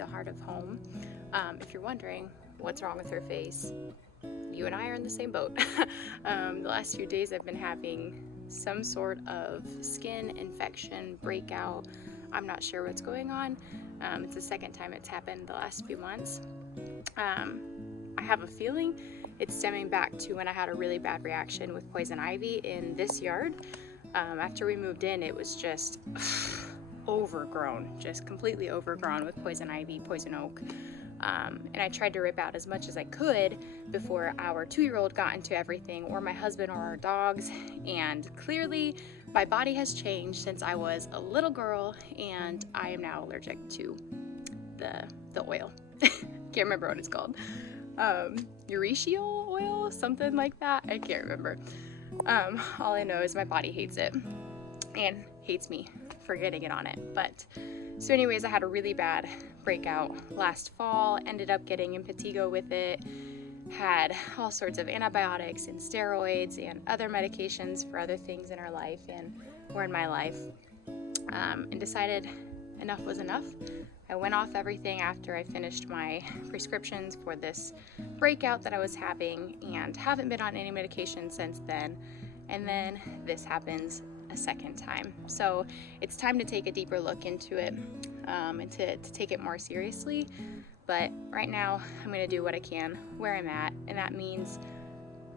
the heart of home. If you're wondering what's wrong with her face, you and I are in the same boat. The last few days I've been having some sort of skin infection breakout. I'm not sure what's going on. It's the second time it's happened the last few months. I have a feeling it's stemming back to when I had a really bad reaction with poison ivy in this yard. After we moved in, it was just overgrown, just completely overgrown with poison ivy, poison oak. And I tried to rip out as much as I could before our 2-year-old got into everything, or my husband or our dogs. And clearly my body has changed since I was a little girl, and I am now allergic to the oil. Can't remember what it's called. Uretial oil, something like that. I can't remember. All I know is my body hates it and hates me for getting it on it. But so anyways, I had a really bad breakout last fall, ended up getting impetigo with it, had all sorts of antibiotics and steroids and other medications for other things in our life and or in my life, and decided enough was enough. I went off everything after I finished my prescriptions for this breakout that I was having, and haven't been on any medication since then. And then this happens a second time. So it's time to take a deeper look into it, and to take it more seriously. But right now I'm gonna do what I can where I'm at, and that means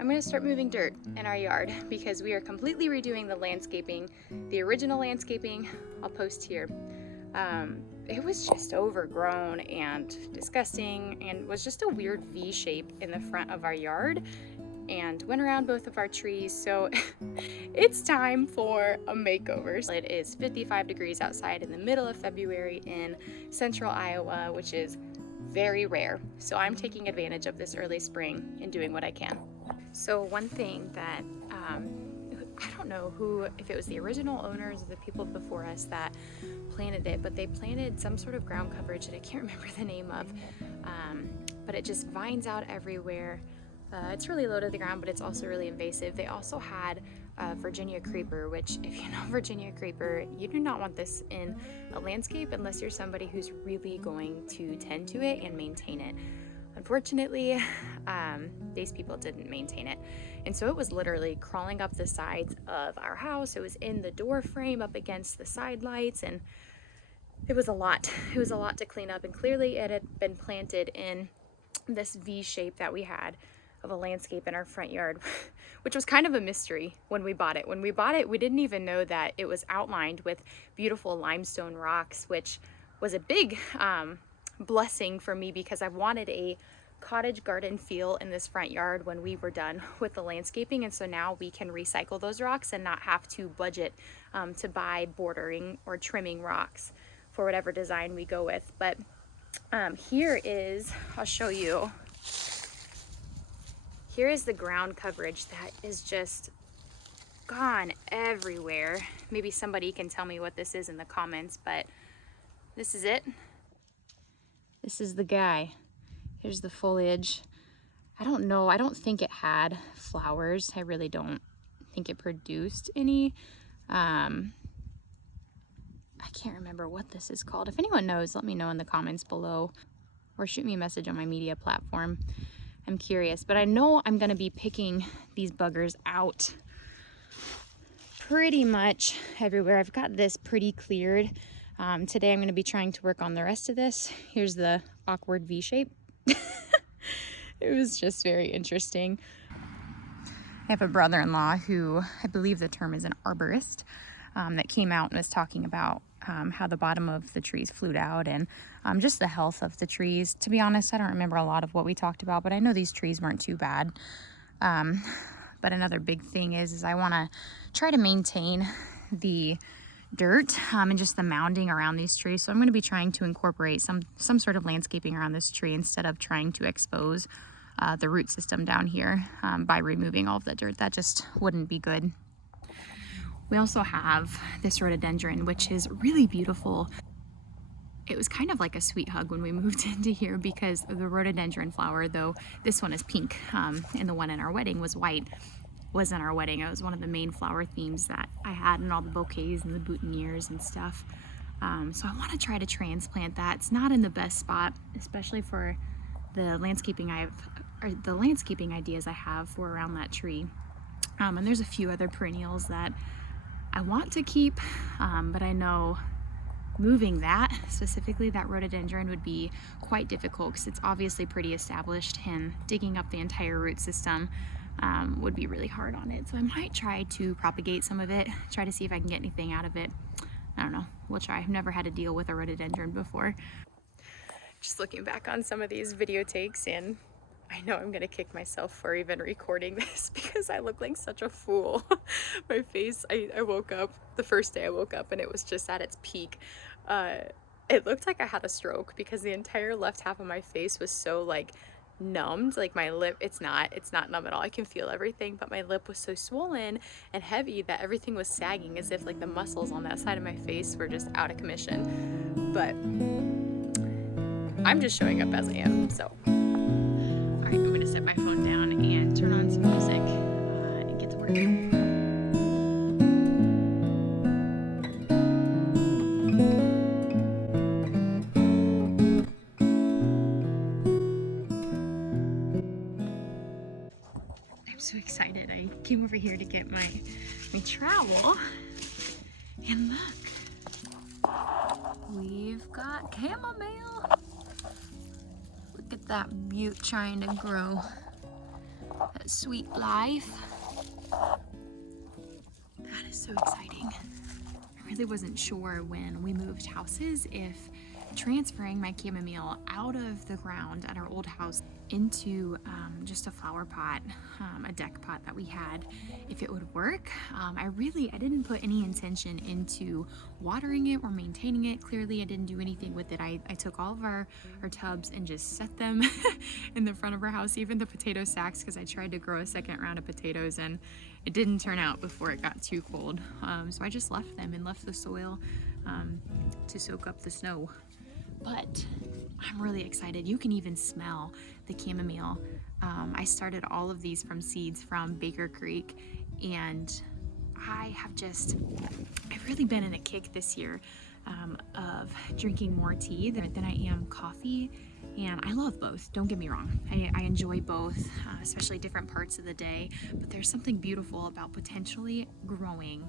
I'm gonna start moving dirt in our yard because we are completely redoing the landscaping. The original landscaping I'll post here. It was just overgrown and disgusting, and was just a weird V shape in the front of our yard, and went around both of our trees. So it's time for a makeover. It is 55 degrees outside in the middle of February in central Iowa, which is very rare. So I'm taking advantage of this early spring and doing what I can. So one thing that I don't know if it was the original owners or the people before us that planted it, but they planted some sort of ground coverage that I can't remember the name of, but it just vines out everywhere. It's really low to the ground, but it's also really invasive. They also had Virginia creeper, which, if you know Virginia creeper, you do not want this in a landscape unless you're somebody who's really going to tend to it and maintain it. Unfortunately, these people didn't maintain it. And so it was literally crawling up the sides of our house. It was in the door frame up against the side lights, and it was a lot. It was a lot to clean up, and clearly it had been planted in this V shape that we had of a landscape in our front yard, which was kind of a mystery when we bought it. When we bought it, we didn't even know that it was outlined with beautiful limestone rocks, which was a big blessing for me because I wanted a cottage garden feel in this front yard when we were done with the landscaping. And so now we can recycle those rocks and not have to budget to buy bordering or trimming rocks for whatever design we go with. But here is, I'll show you. Here is the ground coverage that is just gone everywhere. Maybe somebody can tell me what this is in the comments, but this is it. This is the guy. Here's the foliage. I don't know, I don't think it had flowers. I really don't think it produced any. I can't remember what this is called. If anyone knows, let me know in the comments below, or shoot me a message on my media platform. I'm curious, but I know I'm gonna be picking these buggers out pretty much everywhere. I've got this pretty cleared. Today I'm gonna be trying to work on the rest of this. Here's the awkward V shape. It was just very interesting. I have a brother-in-law who, I believe the term is an arborist, that came out and was talking about how the bottom of the trees flute out, and just the health of the trees. To be honest, I don't remember a lot of what we talked about, but I know these trees weren't too bad. But another big thing is I want to try to maintain the dirt and just the mounding around these trees. So I'm going to be trying to incorporate some sort of landscaping around this tree instead of trying to expose the root system down here by removing all of the dirt. That just wouldn't be good. We also have this rhododendron, which is really beautiful. It was kind of like a sweet hug when we moved into here because of the rhododendron flower, though this one is pink, and the one in our wedding was white. Wasn't our wedding, it was one of the main flower themes that I had in all the bouquets and the boutonnieres and stuff. So I want to try to transplant that. It's not in the best spot, especially for the landscaping ideas I have for around that tree. And there's a few other perennials that I want to keep, but I know moving that, specifically that rhododendron, would be quite difficult because it's obviously pretty established, and digging up the entire root system would be really hard on it. So I might try to propagate some of it, try to see if I can get anything out of it. I don't know, we'll try. I've never had to deal with a rhododendron before. Just looking back on some of these video takes, and I know I'm gonna kick myself for even recording this because I look like such a fool. My face, I woke up, the first day I woke up, and it was just at its peak. It looked like I had a stroke because the entire left half of my face was so like numbed. Like my lip, it's not numb at all. I can feel everything, but my lip was so swollen and heavy that everything was sagging as if like the muscles on that side of my face were just out of commission. But I'm just showing up as I am, so. Alright, I'm gonna set my phone down and turn on some music and get to work. I'm so excited. I came over here to get my trowel, and look, we've got chamomile. Look at that butte trying to grow. That sweet life. That is so exciting. I really wasn't sure when we moved houses if transferring my chamomile out of the ground at our old house into just a flower pot, a deck pot that we had, if it would work. I didn't put any intention into watering it or maintaining it. Clearly I didn't do anything with it. I took all of our tubs and just set them in the front of our house, even the potato sacks, because I tried to grow a second round of potatoes and it didn't turn out before it got too cold. So I just left them and left the soil to soak up the snow. But I'm really excited. You can even smell the chamomile. I started all of these from seeds from Baker Creek, and I've really been in a kick this year of drinking more tea than I am coffee. And I love both, don't get me wrong. I enjoy both, especially different parts of the day, but there's something beautiful about potentially growing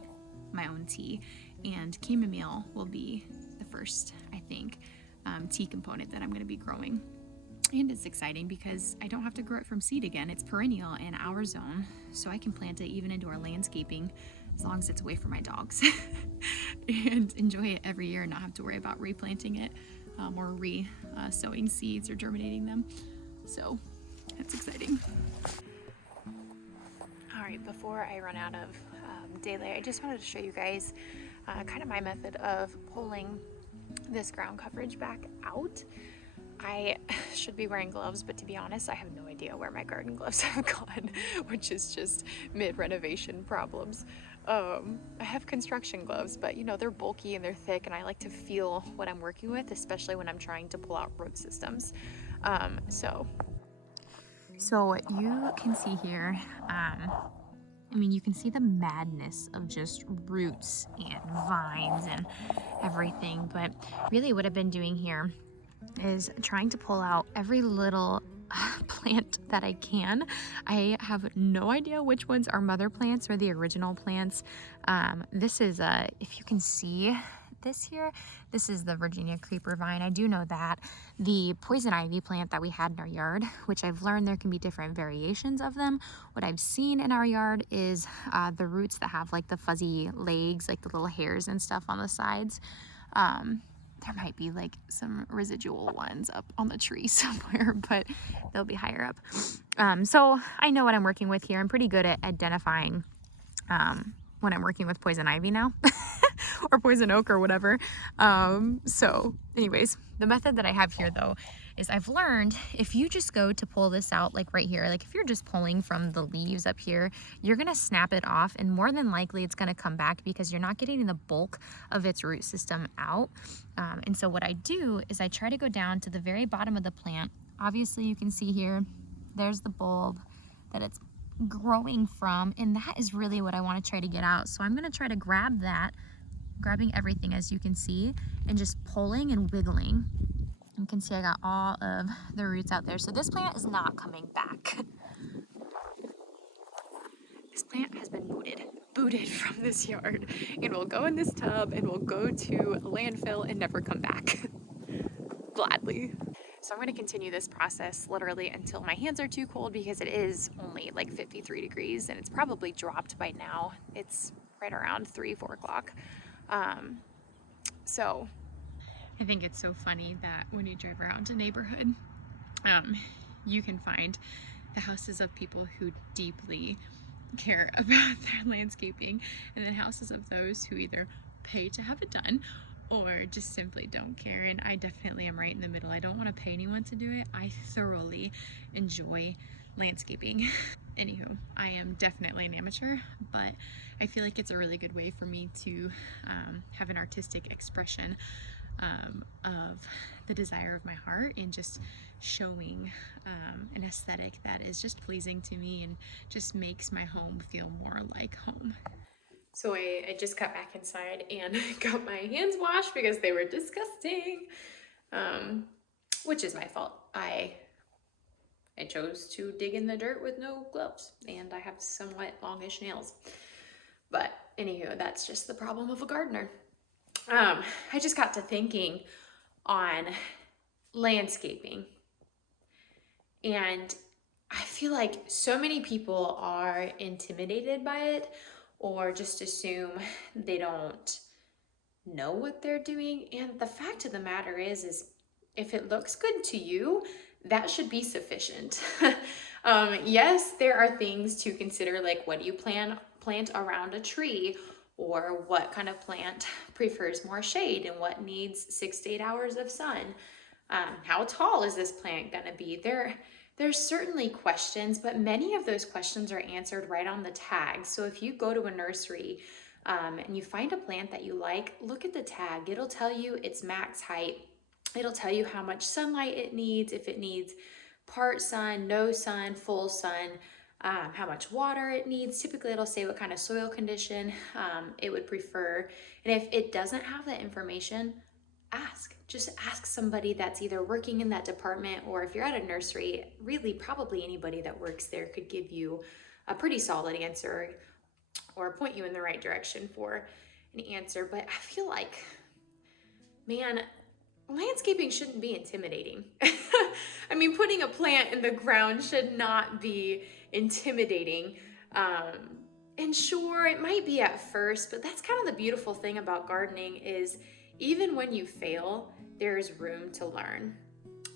my own tea, and chamomile will be the first, I think, tea component that I'm going to be growing. And it's exciting because I don't have to grow it from seed again. It's perennial in our zone, so I can plant it even into our landscaping as long as it's away from my dogs and enjoy it every year and not have to worry about replanting it or sowing seeds or germinating them. So that's exciting. All right, before I run out of daylight, I just wanted to show you guys kind of my method of pulling this ground coverage back out. I should be wearing gloves, but to be honest, I have no idea where my garden gloves have gone, which is just mid-renovation problems. I have construction gloves, but you know, they're bulky and they're thick, and I like to feel what I'm working with, especially when I'm trying to pull out root systems. So you can see here, you can see the madness of just roots and vines and everything, but really what I've been doing here is trying to pull out every little plant that I can. I have no idea which ones are mother plants or the original plants. This is if you can see this here, this is the Virginia creeper vine. I do know that. The poison ivy plant that we had in our yard, which I've learned there can be different variations of them. What I've seen in our yard is the roots that have like the fuzzy legs, like the little hairs and stuff on the sides. There might be like some residual ones up on the tree somewhere, but they'll be higher up. So I know what I'm working with here. I'm pretty good at identifying when I'm working with poison ivy now or poison oak or whatever. So anyways, the method that I have here though is I've learned if you just go to pull this out, like right here, like if you're just pulling from the leaves up here, you're gonna snap it off, and more than likely it's gonna come back because you're not getting the bulk of its root system out. And so what I do is I try to go down to the very bottom of the plant. Obviously you can see here, there's the bulb that it's growing from, and that is really what I want to try to get out. So I'm going to try to grab that grabbing everything, as you can see, and just pulling and wiggling. You can see I got all of the roots out there. So this plant is not coming back. This plant has been booted from this yard, and will go in this tub and will go to a landfill and never come back. Gladly. So I'm going to continue this process literally until my hands are too cold, because it is only like 53 degrees and it's probably dropped by now. It's right around 3-4 o'clock. So I think it's so funny that when you drive around a neighborhood, you can find the houses of people who deeply care about their landscaping, and then houses of those who either pay to have it done or just simply don't care. And I definitely am right in the middle. I don't want to pay anyone to do it. I thoroughly enjoy landscaping. Anywho, I am definitely an amateur, but I feel like it's a really good way for me to have an artistic expression of the desire of my heart, and just showing an aesthetic that is just pleasing to me and just makes my home feel more like home. So I just got back inside and got my hands washed because they were disgusting, which is my fault. I chose to dig in the dirt with no gloves, and I have somewhat longish nails. But anywho, that's just the problem of a gardener. I just got to thinking on landscaping, and I feel like so many people are intimidated by it, or just assume they don't know what they're doing. And the fact of the matter is if it looks good to you, that should be sufficient. Yes, there are things to consider, like what do you plant around a tree, or what kind of plant prefers more shade and what needs 6 to 8 hours of sun. How tall is this plant gonna be? There's certainly questions, but many of those questions are answered right on the tag. So if you go to a nursery and you find a plant that you like, look at the tag. It'll tell you its max height. It'll tell you how much sunlight it needs, if it needs part sun, no sun, full sun, how much water it needs. Typically it'll say what kind of soil condition it would prefer. And if it doesn't have that information, just ask somebody that's either working in that department, or if you're at a nursery, really probably anybody that works there could give you a pretty solid answer or point you in the right direction for an answer. But I feel like, man, landscaping shouldn't be intimidating. I mean, putting a plant in the ground should not be intimidating. And sure, it might be at first, but that's kind of the beautiful thing about gardening is even when you fail, there's room to learn.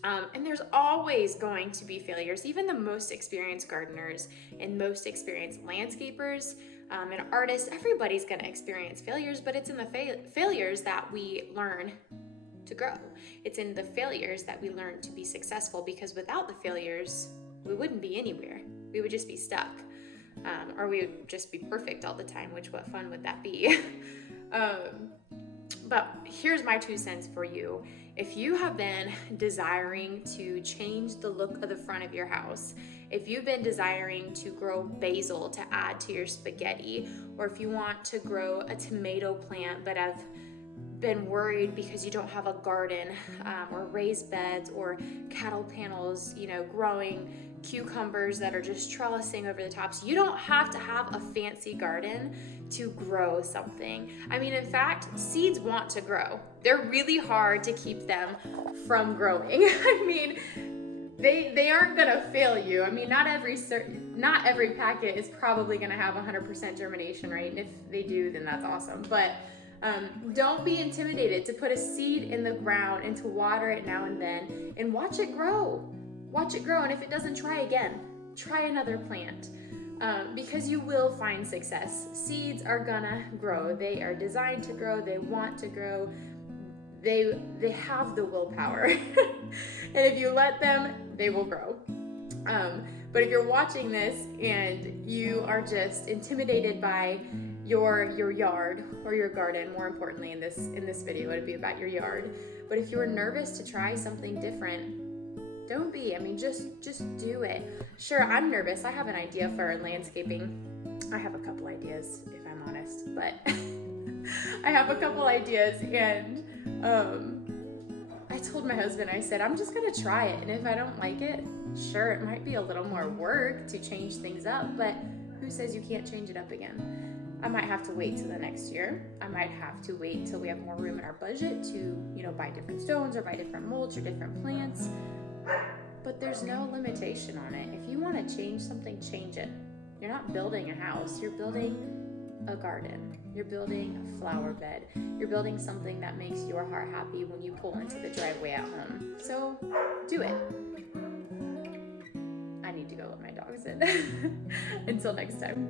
And there's always going to be failures. Even the most experienced gardeners and most experienced landscapers and artists, everybody's going to experience failures, but it's in the failures that we learn to grow. It's in the failures that we learn to be successful, because without the failures, we wouldn't be anywhere. We would just be stuck. Or we would just be perfect all the time, which what fun would that be? But here's my 2 cents for you. If you have been desiring to change the look of the front of your house, if you've been desiring to grow basil to add to your spaghetti, or if you want to grow a tomato plant but have been worried because you don't have a garden or raised beds or cattle panels, growing cucumbers that are just trellising over the tops. You don't have to have a fancy garden to grow something. I mean, in fact, seeds want to grow. They're really hard to keep them from growing. I mean, they aren't gonna fail you. I mean, not every packet is probably gonna have 100% germination rate, and if they do, then that's awesome. But don't be intimidated to put a seed in the ground and to water it now and then and watch it grow. Watch it grow, and if it doesn't, try again. Try another plant, because you will find success. Seeds are gonna grow. They are designed to grow. They want to grow. They have the willpower. And if you let them, they will grow. But if you're watching this and you are just intimidated by your yard or your garden, more importantly in this video it'd be about your yard, but if you're nervous to try something different, don't be. I mean, just do it. Sure, I'm nervous. I have an idea for landscaping. I have a couple ideas, if I'm honest, but I have a couple ideas, and I told my husband, I said, I'm just gonna try it, and if I don't like it, sure, it might be a little more work to change things up, but who says you can't change it up again? I might have to wait till the next year. I might have to wait till we have more room in our budget to, buy different stones or buy different mulch or different plants. But there's no limitation on it. If you want to change something, change it. You're not building a house, you're building a garden. You're building a flower bed. You're building something that makes your heart happy when you pull into the driveway at home. So do it. I need to go let my dogs in. Until next time.